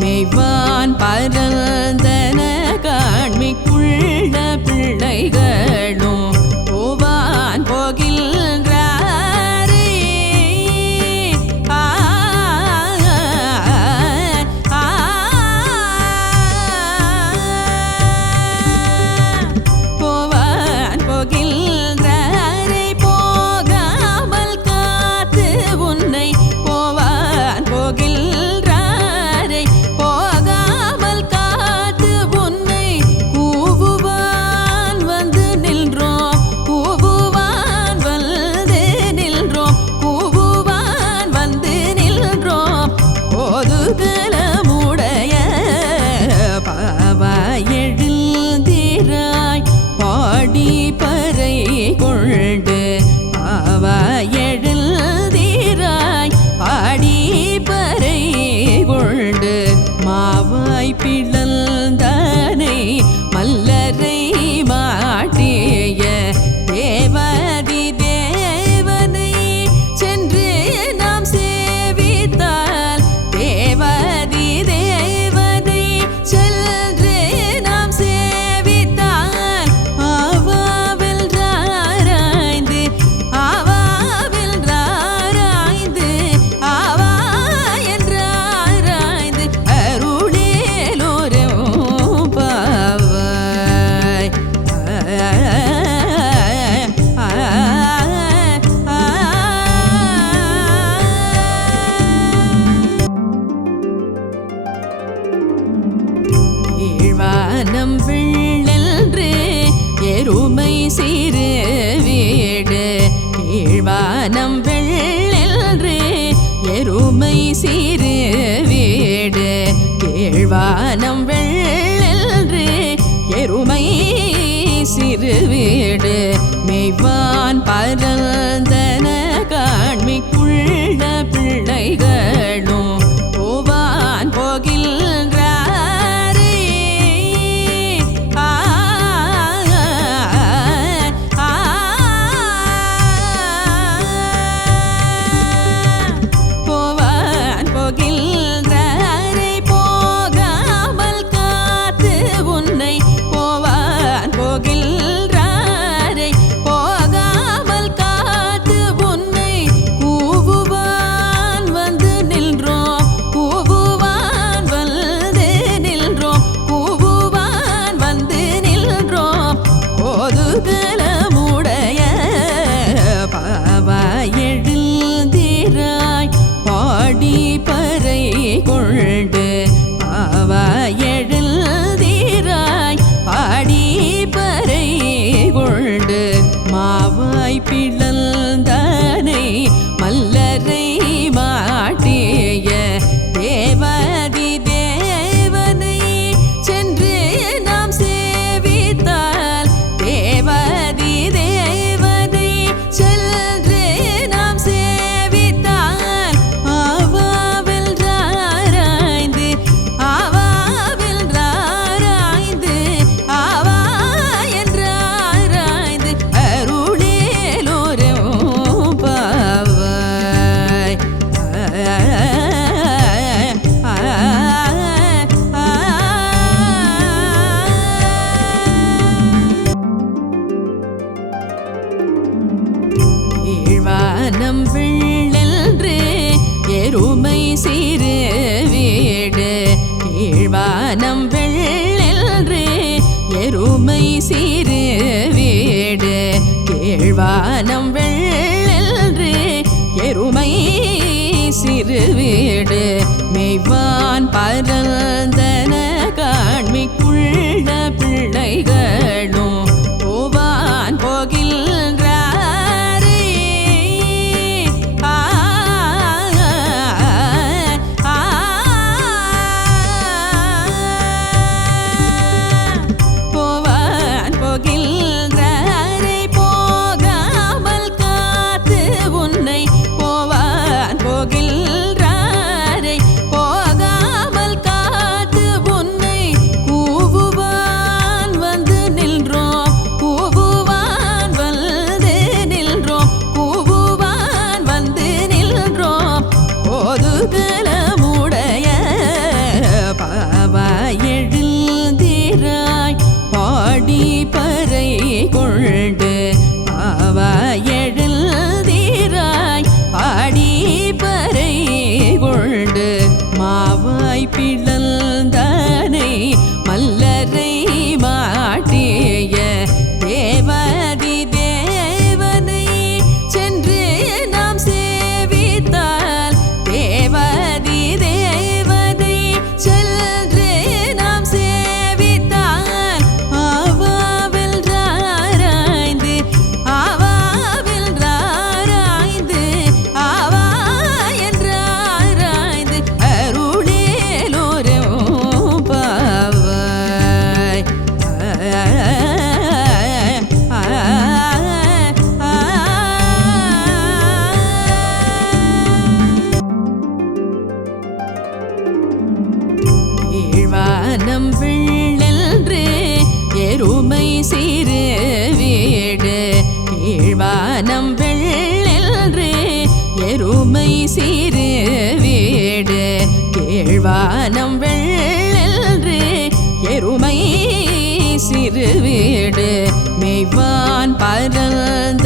மேய்வான் பரல் படம் பிள்ளென்று எருமை சிறு வீடு. கீழ்வானம் வெள்ளென்று எருமை சிறு வீடு. கீழ்வானம் வெள்ளென்று எருமை சிறு வீடு. மெய்வான் பரல் வீடு மெய்வான் பரல் வானம் வெள்ளென்று எருமை சிறு வீடு. கீழ்வானம் வெள்ளென்று எருமை சிறு வீடு. கீழ்வானம் வெள்ளென்று எருமை சிறு வீடு. மெய்வான் பரல்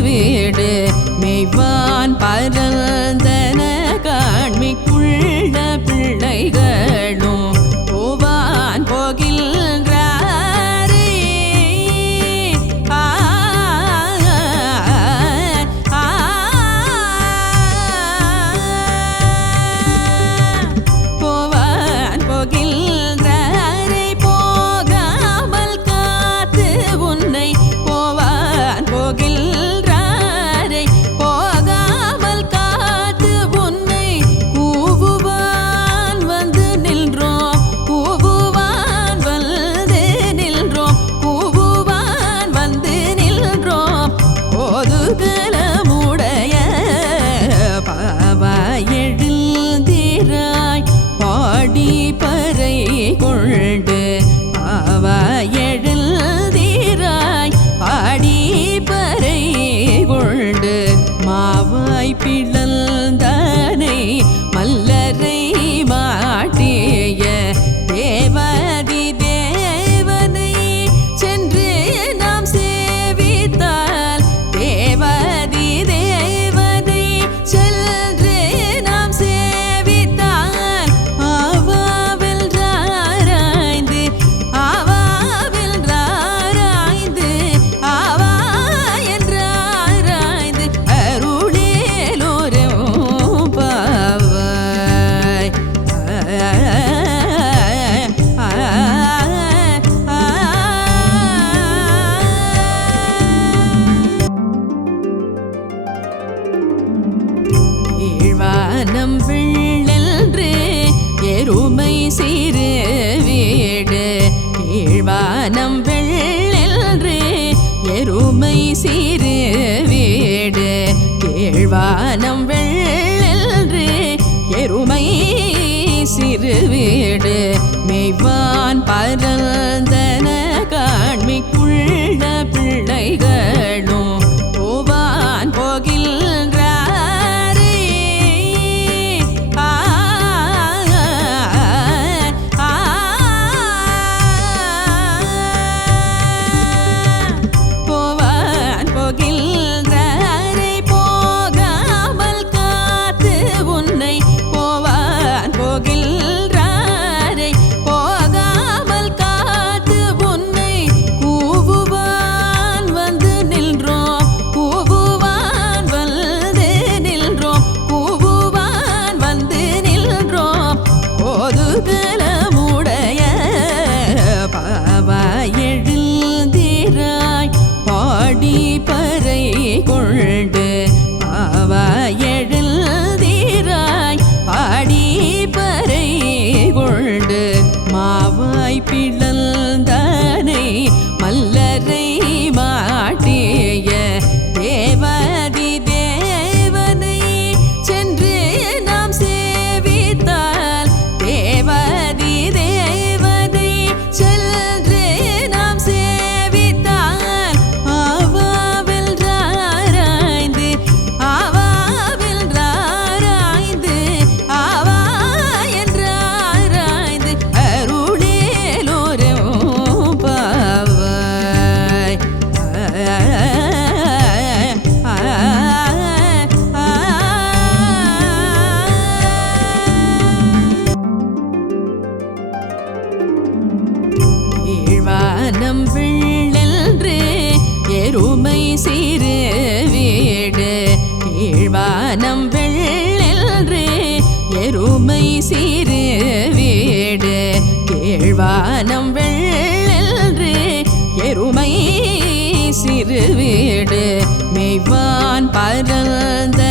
வீடு மெய்வான் பரல் வானம் விள்ளென்று எருமை சிறு வீடு. கீழ்வானம் வெள்ளென்று எருமை சிறு வீடு. கீழ்வானம் வெள்ளென்று எருமை சிறு வீடு. மெய்வான் பரல் திருவீடு மெய்வான் பரந்த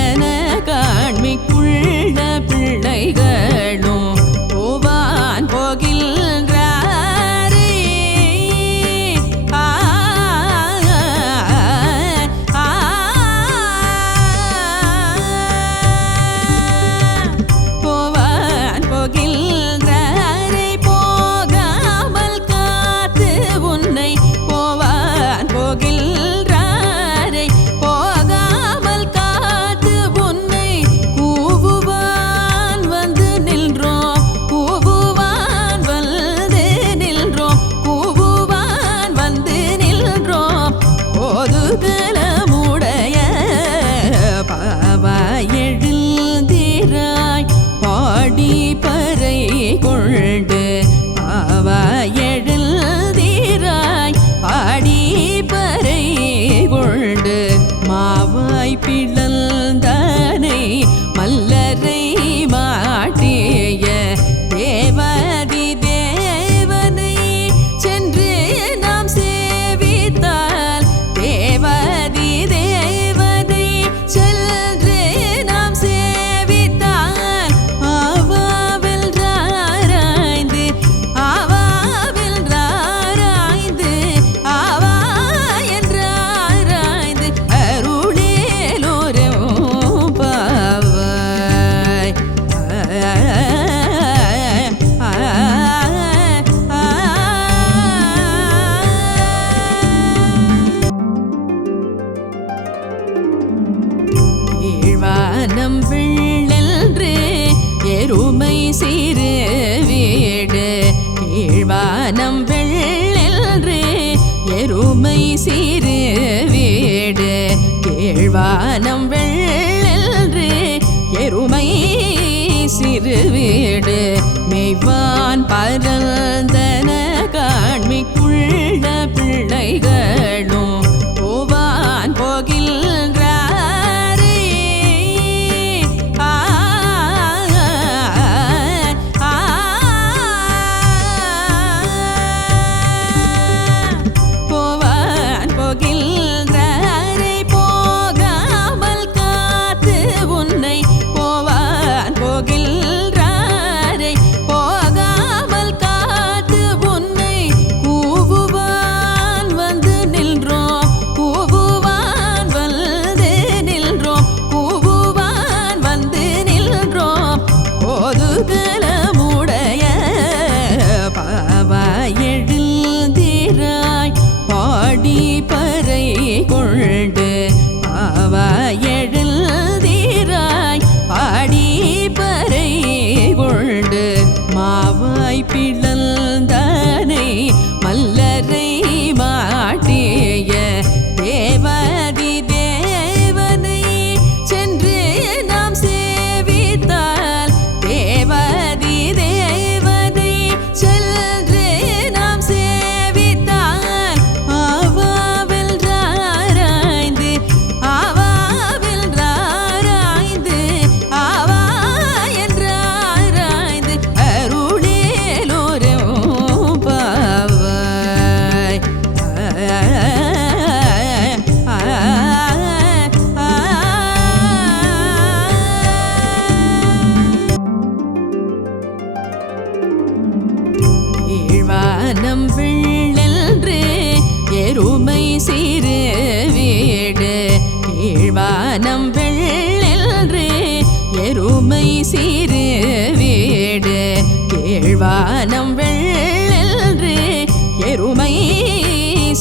மனம் விள்ளென்று எருமை சிறு வீடு. கீழ்வானம் வெள்ளென்று எருமை சிறு வீடு. கீழ்வானம் வெள்ளென்று எருமை சிறு வீடு. மெய்வான் பரல்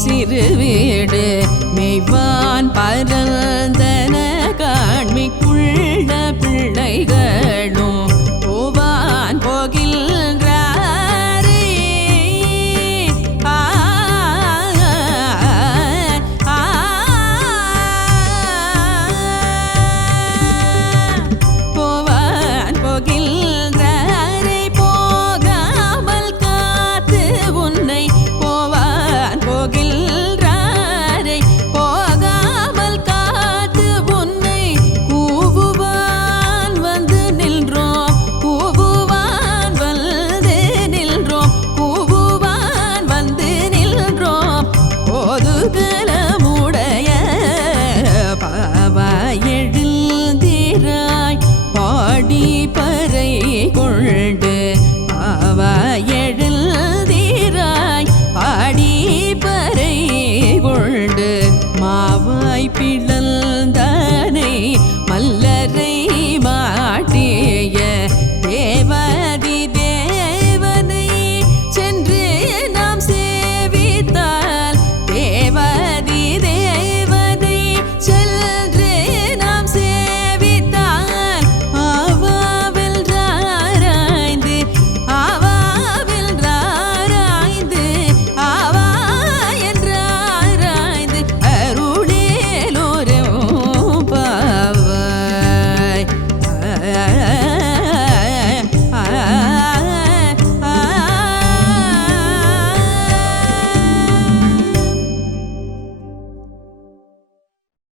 சிறு வீடு மெய்வான் பரந்தன காண்மிக்குள்ள பிள்ளைகள்.